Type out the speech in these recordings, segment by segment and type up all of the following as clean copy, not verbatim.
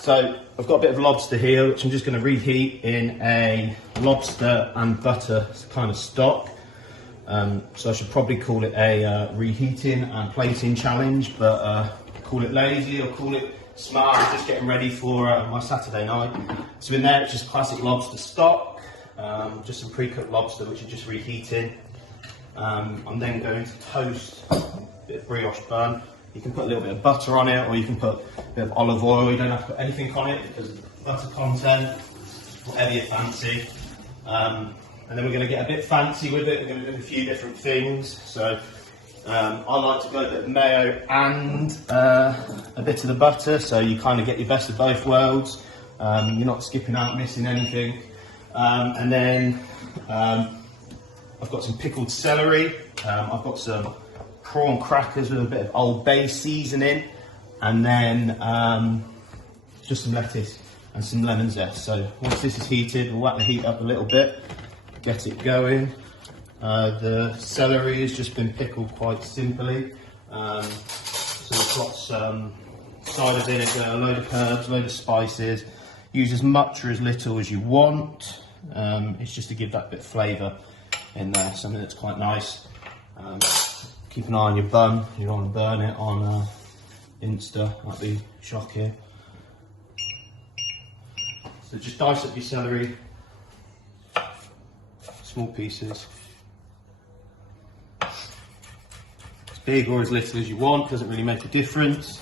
So I've got a bit of lobster here, which I'm just going to reheat in a lobster and butter kind of stock. So I should probably call it a reheating and plating challenge, but call it lazy or call it smart. I'm just getting ready for my Saturday night. So in there, it's just classic lobster stock, just some pre-cooked lobster, which is just reheating. I'm then going to toast a bit of brioche bun. You can put a little bit of butter on it, or you can put a bit of olive oil. You don't have to put anything on it because of the butter content, whatever you fancy. And then we're going to get a bit fancy with it. We're going to do a few different things. So I like to go a bit of mayo and a bit of the butter, so you kind of get your best of both worlds. You're not skipping out, missing anything. And then I've got some pickled celery. I've got some prawn crackers with a bit of Old Bay seasoning, and then just some lettuce and some lemon zest. So once this is heated, we'll whack the heat up a little bit, get it going. The celery has just been pickled quite simply. So we've got some cider vinegar, a load of herbs, a load of spices. Use as much or as little as you want. It's just to give that bit of flavour in there, something that's quite nice. Keep an eye on your bun. You don't want to burn it on Insta, that'd be shocking. So just dice up your celery, small pieces. As big or as little as you want, doesn't really make a difference.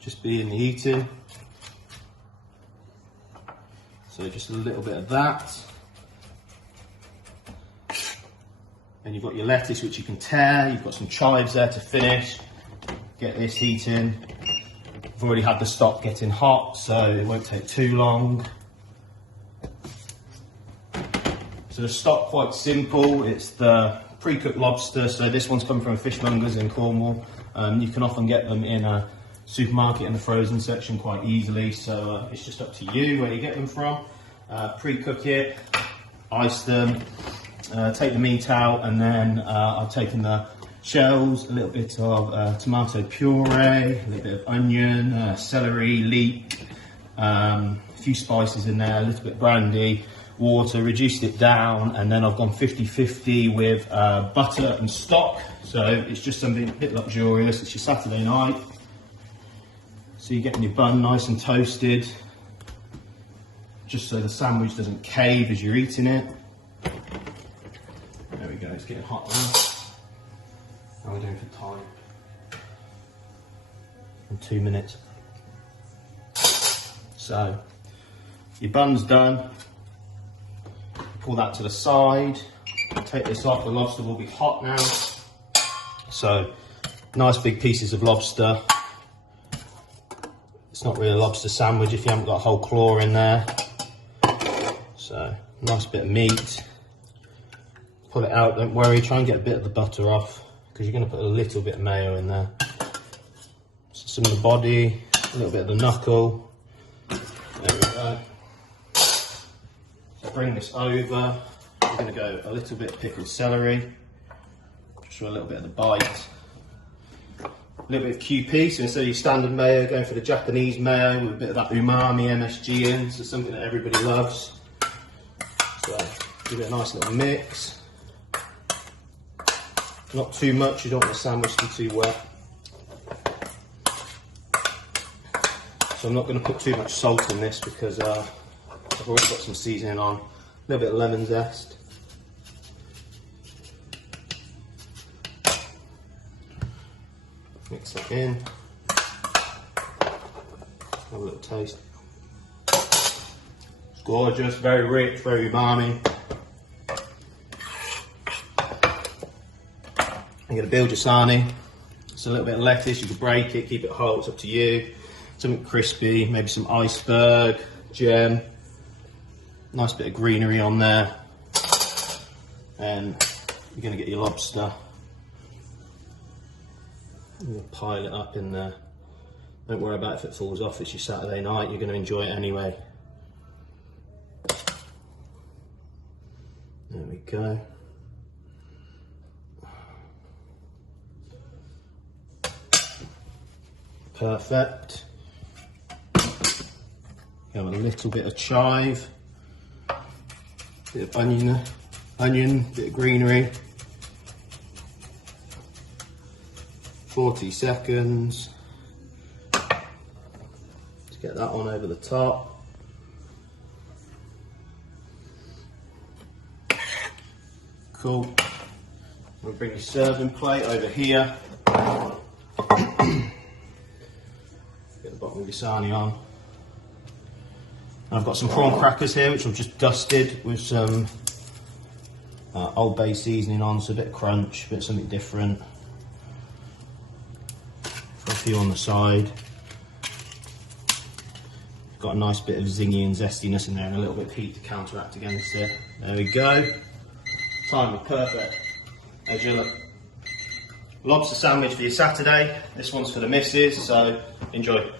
Just be in the eating. So just a little bit of that. And you've got your lettuce, which you can tear. You've got some chives there to finish. Get this heating. I've already had the stock getting hot, so it won't take too long. So the stock, quite simple. It's the pre-cooked lobster. So this one's come from fishmongers in Cornwall. You can often get them in a supermarket in the frozen section quite easily. So it's just up to you where you get them from. Pre-cook it, ice them. Take the meat out, and then I've taken the shells, a little bit of tomato puree, a little bit of onion, celery, leek, a few spices in there, a little bit of brandy, water, reduced it down, and then I've gone 50-50 with butter and stock. So it's just something a bit luxurious. It's your Saturday night. So you're getting your bun nice and toasted, just so the sandwich doesn't cave as you're eating it. There we go, it's getting hot now. How are we doing for time? In 2 minutes. So, your bun's done. Pull that to the side. Take this off, the lobster will be hot now. So, nice big pieces of lobster. It's not really a lobster sandwich if you haven't got a whole claw in there. So, nice bit of meat. Pull it out, don't worry, try and get a bit of the butter off, because you're going to put a little bit of mayo in there. Some of the body, a little bit of the knuckle. There we go. So bring this over. We're going to go a little bit of pickled celery, just for a little bit of the bite. A little bit of QP, so instead of your standard mayo, going for the Japanese mayo with a bit of that umami MSG in, so something that everybody loves. So give it a nice little mix. Not too much, you don't want the sandwich to be too wet. So I'm not going to put too much salt in this because I've already got some seasoning on. A little bit of lemon zest. Mix that in. Have a little taste. It's gorgeous, very rich, very umami. You're going to build your sarnie. It's a little bit of lettuce, you can break it, keep it whole, it's up to you. Something crispy, maybe some iceberg, gem. Nice bit of greenery on there. And you're going to get your lobster. You're going to pile it up in there. Don't worry about if it falls off, it's your Saturday night, you're going to enjoy it anyway. There we go. Perfect. have a little bit of chive, bit of onion, bit of greenery. 40 seconds. Let's get that on over the top. Cool. We'll bring your serving plate over here. Get the bottom of your sarnie on. And I've got some prawn crackers here, which I've just dusted with some Old Bay seasoning on, so a bit of crunch, a bit of something different. A few on the side. Got a nice bit of zingy and zestiness in there, and a little bit of heat to counteract against it. There we go. Timing perfect. There's your lobster sandwich for your Saturday. This one's for the missus, so enjoy.